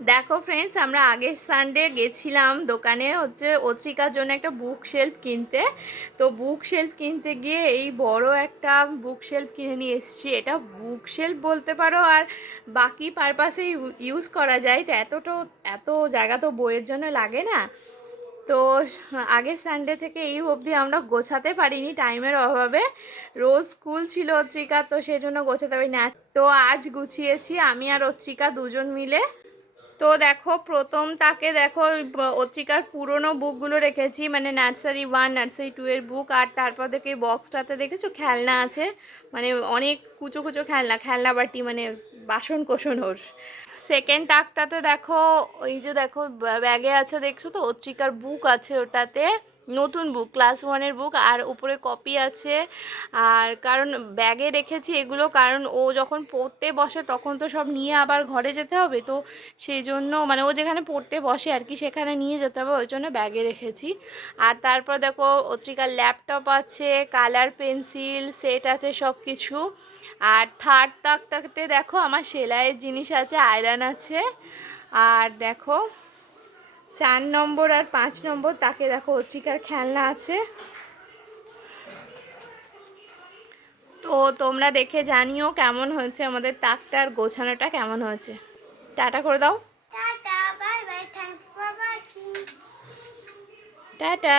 দেখো ফ্রেন্ডস, আমরা আগের সানডে গেছিলাম দোকানে হচ্ছে অত্রিকার জন্য একটা বুক শেলফ কিনতে। তো বুক শেলফ কিনতে গিয়ে এই বড় একটা বুক শেলফ কিনে নিয়ে এসেছি। এটা বুক শেলফ বলতে পারো, আর বাকি পারপাসে ইউজ করা যায়। তো এত জায়গা তো বইয়ের জন্য লাগে না। তো আগের সানডে থেকে এই অবধি আমরা গোছাতে পারিনি টাইমের অভাবে। রোজ স্কুল ছিল অত্রিকা, তো সেই জন্য গোছাতে পারিনি। তো আজ গুছিয়েছি আমি আর অত্রিকা দুজন মিলে। তো দেখো, প্রথম তাকে দেখো অত্রিকার পুরনো বুকগুলো রেখেছি, মানে নার্সারি 1 নার্সারি 2 এর বুক। আর তারপর দেখে বক্সটাতে দেখেছো খেলনা আছে, মানে অনেক কুচো কুচো খেলনা বাটি, মানে বাসন কোসন ওর। সেকেন্ড তাকটাতে দেখো, ওই যে দেখো ব্যাগে আছে, দেখছো তো অত্রিকার বুক আছে ওটাতে, নতুন বুক ক্লাস 1-এর বুক, আর উপরে কপি আছে। আর কারণ ব্যাগে রেখেছি এগুলো, কারণ ও যখন পড়তে বসে তখন তো সব নিয়ে আবার ঘরে যেতে হবে। তো সেই জন্য মানে ও যেখানে পড়তে বসে আর কি, সেখানে নিয়ে যেতে হবে, ওই জন্য ব্যাগে রেখেছি। আর তারপর দেখো অত্রিকার ল্যাপটপ আছে, কালার পেন্সিল সেট আছে, সব কিছু। আর থার্ড তাকটাতে দেখো আমার সেলাইয়ের জিনিস আছে, আয়রন আছে। আর দেখো 4 নম্বর আর 5 নম্বর তাকে দেখো অত্রিকার খেলনা আছে। তো তোমরা দেখে জানিও কেমন হয়েছে আমাদের তাকটার গোছানোটা, কেমন হয়েছে। টাটা করে দাও। Tata, bye bye, thanks for watching. Tata.